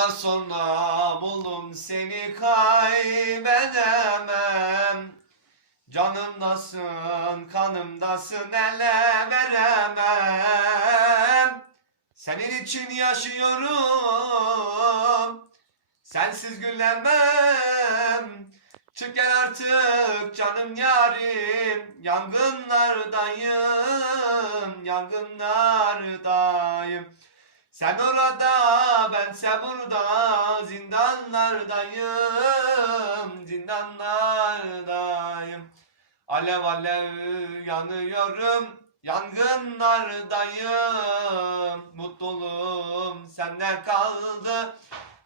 Yıllar sonra buldum seni kaybedemem. Canımdasın, kanımdasın, ele veremem. Senin için yaşıyorum Sensiz gülemem Çık gel artık canım yarim Yangınlardayım, yangınlardayım. Sen orada, bense burada Zindanlardayım, zindanlardayım. Alev alev yanıyorum Yangınlardayım. Mutluluğum sende kaldı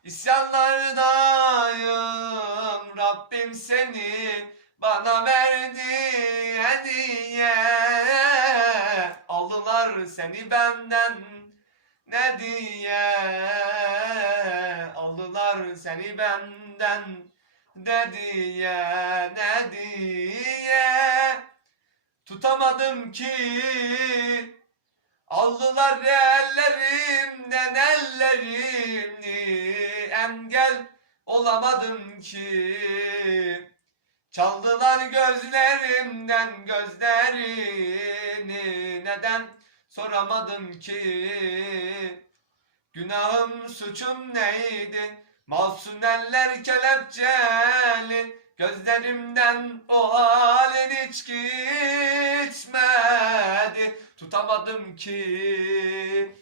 İsyanlardayım. Rabbim seni bana verdi hediye. Aldılar seni benden ne diye seni benden ne diye ne diye? Tutamadım ki Aldılar ellerimden ellerimi Engel olamadım ki. Çaldılar gözlerimden gözlerini. Neden soramadım ki? Günahım suçum neydi Masum eller kelepçeli Gözlerimden o halin hiç gitmedi. Tutamadım ki